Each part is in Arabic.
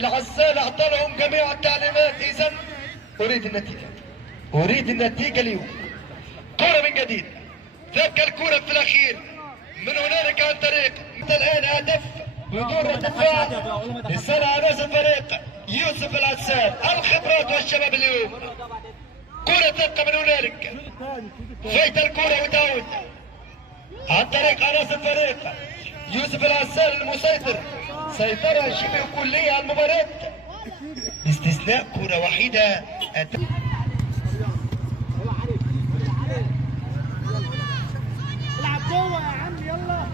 العسال اعطى لهم جميع التعليمات. اذا اريد النتيجه، اريد النتيجه اليوم. كره من جديد، ذاك الكره في الاخير من هنالك عن طريق الان هدف بدون ارتفاع لصالح نفس الفريق يوسف العسال. الخبرات والشباب اليوم. كره ثقه من هنالك، فايت الكره وداود عن طريق عناصر الفريق يوسف العسال المسيطر سيطرة شبه كلية على المباراة باستثناء كرة وحيدة. العب جوه يا عم يلا.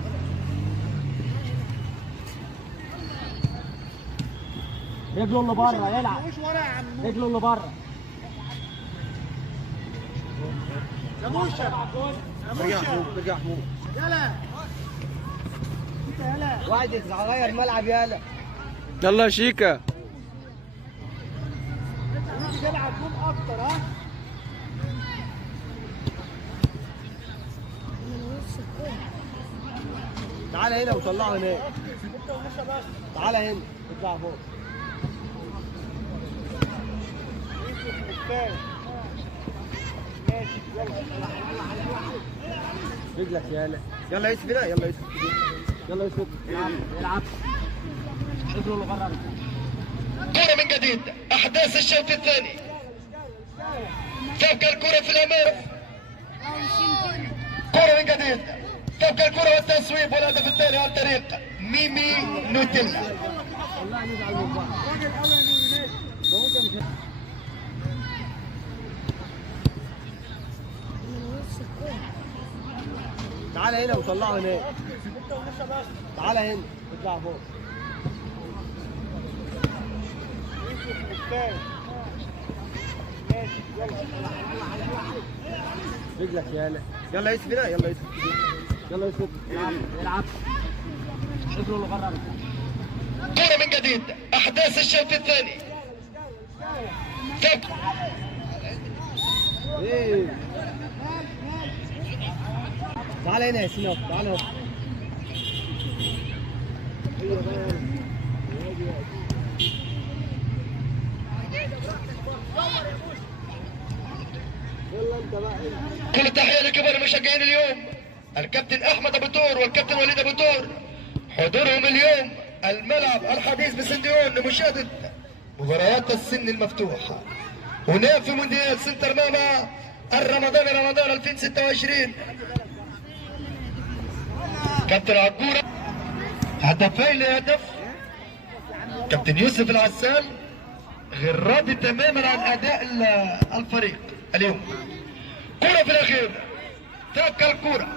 رجله اللي بره يلعب. مش ورا يا عم. رجله اللي بره. يا موشة. يا موشة. رجع حمود. يلا. يلا. واحد يغير ملعب يلا. يلا يا شيكا. يلعب جون اكتر ها. تعالى هنا وطلعه هناك. تعالى هنا اطلع فوق. رجلك يلا. يلا يوسف هنا. يلا يوسف. يلا يوسف. العب. رجله اللي بره. كرة من جديد، احداث الشوط الثاني. تبقى الكرة في الامام. كرة من جديد، تبقى الكرة والتصويب والهدف الثاني عن طريق ميمي نوتيلا. والله نزعل من بعض. الراجل اول ميمي ماشي. تعالى هنا وطلعه هناك. تعالى هنا اطلع فوق. رجلك يلا. يلا يوسف هنا. يلا يوسف. يلا يوسف. العب. رجله اللي بره. كرة من جديد، احداث الشوط الثاني. ايه تعالى هنا يا سيناف. تعالى اهو. كل تحية لكبار المشجعين اليوم، الكابتن احمد ابو تور والكابتن وليد ابو تور، حضورهم اليوم الملعب الحديث بسنديون لمشاهدة مباريات السن المفتوح هنا في مونديال سنتر ماما الرمضاني رمضان 2026. كابتن عبورة هدفين لهدف. كابتن يوسف العسال غير راضي تماما عن اداء الفريق اليوم. كرة في الاخير، تبقى الكرة.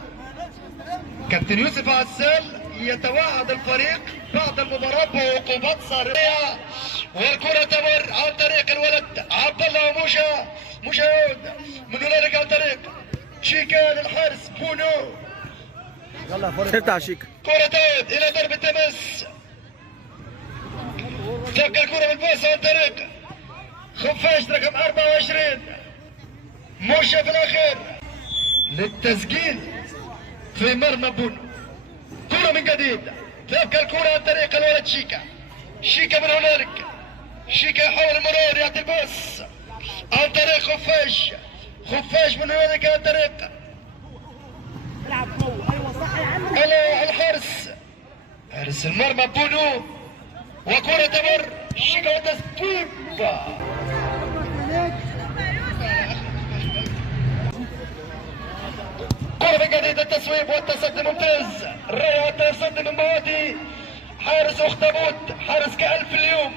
كابتن يوسف عسال يتوعد الفريق بعد المباراة بعقوبات صارمة، والكرة تمر عن طريق الولد عبد الله وموشا مشاهد من هنالك عن طريق شيكا للحارس بونو. يلا فرصة. افتح شيكا. كرة تعود الى ضربة تماس. تبقى الكرة بالباص عن طريق خفاش رقم 24 موشا في الاخير للتسجيل في مرمى بونو. كرة من جديد، تبقى الكرة عن طريق الولد شيكا. شيكا من هنالك، شيكا يحاول المرور يعطي الباص عن طريق خفاش. خفاش من هنالك عن طريق العب جوه. ايوه صح يا عم. الحارس، حارس المرمى بونو. وكرة تمر شيكا وتسديد. كرة من جديد، التصويب والتصدي ممتاز. رائع التصدي من بوادي حارس اخطبوط، حارس كألف اليوم،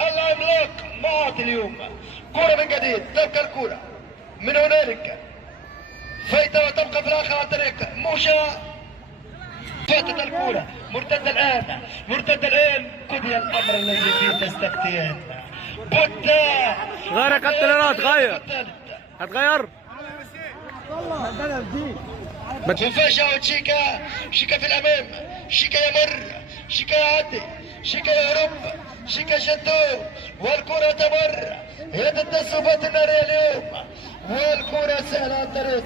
العملاق معاطي اليوم. كرة من جديد، تبقى الكرة من هنالك فايتة وتبقى في الاخر عن طريق موشا. فاتت الكرة، مرتدة الان، مرتدة الان. قضي الامر الذي فيه تستكتين. بوتا غير يا كابتن. انا هتغير. خفاش عود شيكا. شيكا في الامام، شيكا يمر، شيكا يعدي، شيكا يهرب، شيكا شدو، والكرة تمر. هي التسوبات النارية اليوم، والكرة سهلة عن طريق